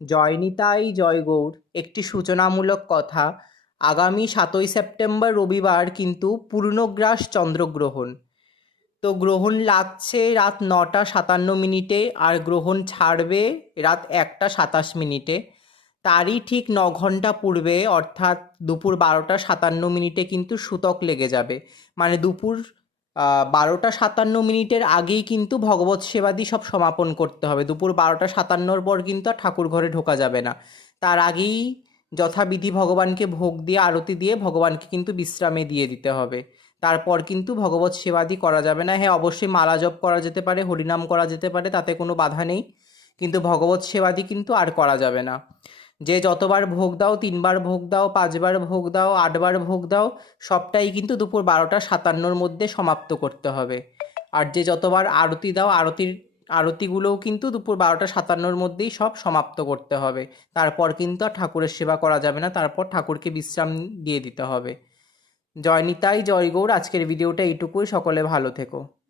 জয়নিতাই জয়গৌর একটি সূচনামূলক কথা, আগামী সাতই সেপ্টেম্বর রবিবার কিন্তু পূর্ণগ্রাস চন্দ্রগ্রহণ। তো গ্রহণ লাগছে রাত নটা সাতান্ন মিনিটে আর গ্রহণ ছাড়বে রাত একটা সাতাশ মিনিটে। তারই ঠিক ন ঘণ্টা পূর্বে, অর্থাৎ দুপুর বারোটা সাতান্ন মিনিটে কিন্তু সূতক লেগে যাবে। মানে দুপুর বারোটা সাতান্ন মিনিটের আগেই কিন্তু ভগবত সেবাদি সব সমাপন করতে হবে। দুপুর বারোটা সাতান্নর পর কিন্তু আর ঠাকুর ঘরে ঢোকা যাবে না। তার আগেই যথাবিধি ভগবানকে ভোগ দিয়ে, আরতি দিয়ে ভগবানকে কিন্তু বিশ্রামে দিয়ে দিতে হবে। তারপর কিন্তু ভগবত সেবাদি করা যাবে না। হ্যাঁ অবশ্যই মালা জপ করা যেতে পারে, হরিনাম করা যেতে পারে, তাতে কোনো বাধা নেই। কিন্তু ভগবত সেবাদি কিন্তু আর করা যাবে না। যে যতবার ভোগ দাও, তিনবার ভোগ দাও, পাঁচবার ভোগ দাও, আটবার ভোগ দাও, সবটাই কিন্তু দুপুর বারোটা সাতান্নর মধ্যে সমাপ্ত করতে হবে। আর যে যতবার আরতি দাও, আরতির, আরতিগুলোও কিন্তু দুপুর বারোটা সাতান্নর মধ্যেই সব সমাপ্ত করতে হবে। তারপর কিন্তু আর ঠাকুরের সেবা করা যাবে না, তারপর ঠাকুরকে বিশ্রাম দিয়ে দিতে হবে। জয় নিতাই, জয় গৌর, আজকের ভিডিওটা এইটুকুই। সকলে ভালো থেকো।